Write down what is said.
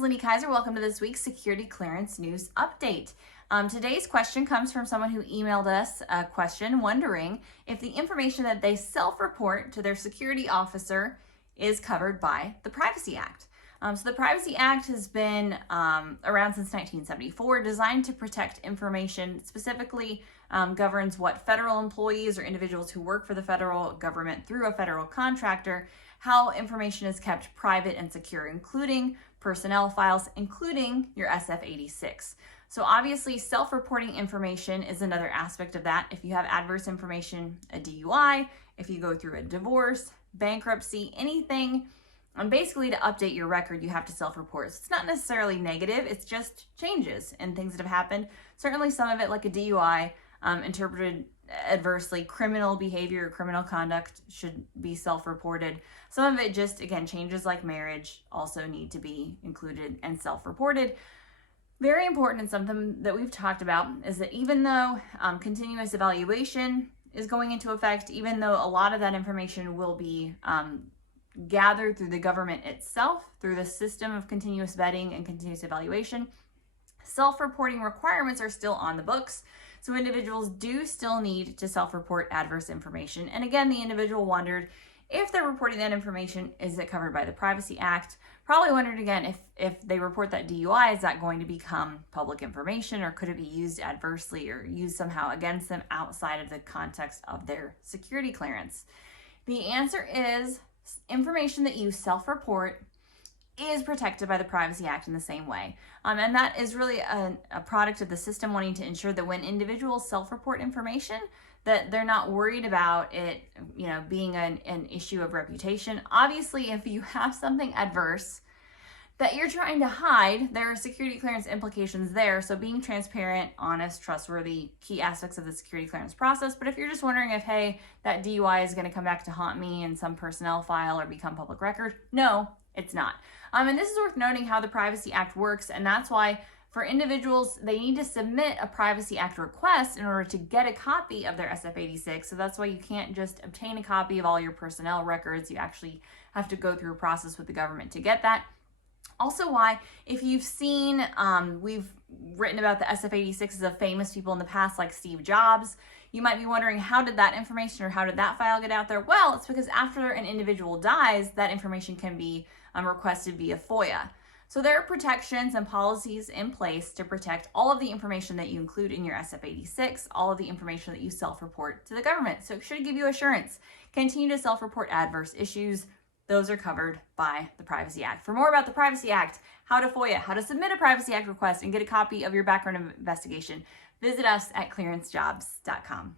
is Lindy Kaiser. Welcome to this week's Security Clearance News Update. Today's question comes from someone who emailed us a question wondering if the information that they self-report to their security officer is covered by the Privacy Act. So the Privacy Act has been around since 1974, designed to protect information, specifically governs what federal employees or individuals who work for the federal government through a federal contractor, how information is kept private and secure, including personnel files, including your SF-86. So obviously self-reporting information is another aspect of that. If you have adverse information, a DUI, if you go through a divorce, bankruptcy, anything, and basically to update your record, you have to self-report. So it's not necessarily negative, it's just changes and things that have happened. Certainly some of it, like a DUI, interpreted adversely, criminal behavior or criminal conduct should be self-reported. Some of it just, again, changes like marriage also need to be included and self-reported. Very important, and something that we've talked about, is that even though continuous evaluation is going into effect, even though a lot of that information will be gathered through the government itself, through the system of continuous vetting and continuous evaluation, self-reporting requirements are still on the books. So individuals do still need to self-report adverse information. And again, the individual wondered if they're reporting that information, is it covered by the Privacy Act? Probably wondered again, if they report that DUI, is that going to become public information, or could it be used adversely or used somehow against them outside of the context of their security clearance? The answer is information that you self-report is protected by the Privacy Act in the same way. And that is really a product of the system wanting to ensure that when individuals self-report information, that they're not worried about it, being an issue of reputation. Obviously, if you have something adverse that you're trying to hide, there are security clearance implications there. So being transparent, honest, trustworthy, key aspects of the security clearance process. But if you're just wondering if, hey, that DUI is going to come back to haunt me in some personnel file or become public record, no, it's not. And this is worth noting how the Privacy Act works, and that's why for individuals, they need to submit a Privacy Act request in order to get a copy of their SF-86. So that's why you can't just obtain a copy of all your personnel records. You actually have to go through a process with the government to get that. Also why, if you've seen, we've written about the SF-86s of famous people in the past, like Steve Jobs, you might be wondering, how did that information or how did that file get out there? Well, it's because after an individual dies, that information can be requested via FOIA. So there are protections and policies in place to protect all of the information that you include in your SF-86, all of the information that you self-report to the government. So it should give you assurance. Continue to self-report adverse issues. Those are covered by the Privacy Act. For more about the Privacy Act, how to FOIA, how to submit a Privacy Act request, and get a copy of your background investigation, visit us at clearancejobs.com.